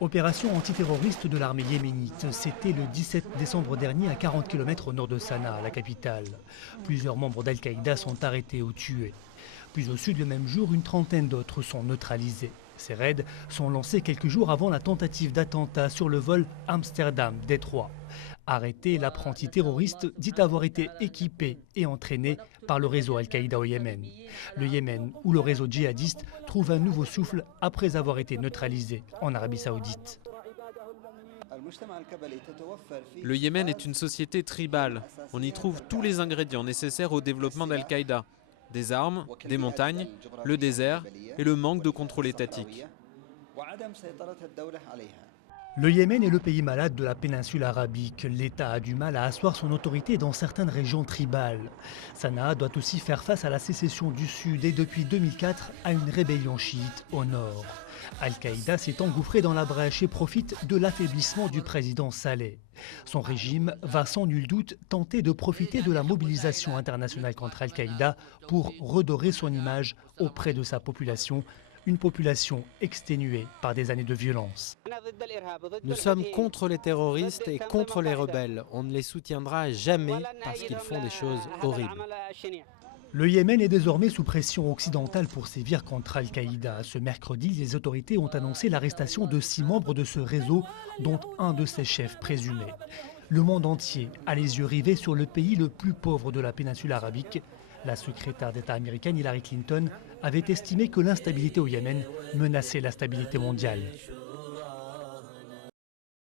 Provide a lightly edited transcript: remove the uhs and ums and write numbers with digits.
Opération antiterroriste de l'armée yéménite, c'était le 17 décembre dernier à 40 km au nord de Sanaa, la capitale. Plusieurs membres d'Al-Qaïda sont arrêtés ou tués. Puis au sud, le même jour, une trentaine d'autres sont neutralisés. Ces raids sont lancés quelques jours avant la tentative d'attentat sur le vol Amsterdam-Détroit. Arrêté, l'apprenti terroriste dit avoir été équipé et entraîné par le réseau Al-Qaïda au Yémen. Le Yémen, où le réseau djihadiste trouve un nouveau souffle après avoir été neutralisé en Arabie Saoudite. Le Yémen est une société tribale. On y trouve tous les ingrédients nécessaires au développement d'Al-Qaïda. Des armes, des montagnes, le désert et le manque de contrôle étatique. Le Yémen est le pays malade de la péninsule arabique. L'État a du mal à asseoir son autorité dans certaines régions tribales. Sanaa doit aussi faire face à la sécession du Sud et depuis 2004 à une rébellion chiite au nord. Al-Qaïda s'est engouffré dans la brèche et profite de l'affaiblissement du président Saleh. Son régime va sans nul doute tenter de profiter de la mobilisation internationale contre Al-Qaïda pour redorer son image auprès de sa population. Une population exténuée par des années de violence. Nous sommes contre les terroristes et contre les rebelles. On ne les soutiendra jamais parce qu'ils font des choses horribles. Le Yémen est désormais sous pression occidentale pour sévir contre Al-Qaïda. Ce mercredi, les autorités ont annoncé l'arrestation de 6 membres de ce réseau, dont un de ses chefs présumés. Le monde entier a les yeux rivés sur le pays le plus pauvre de la péninsule arabique. La secrétaire d'État américaine Hillary Clinton avait estimé que l'instabilité au Yémen menaçait la stabilité mondiale.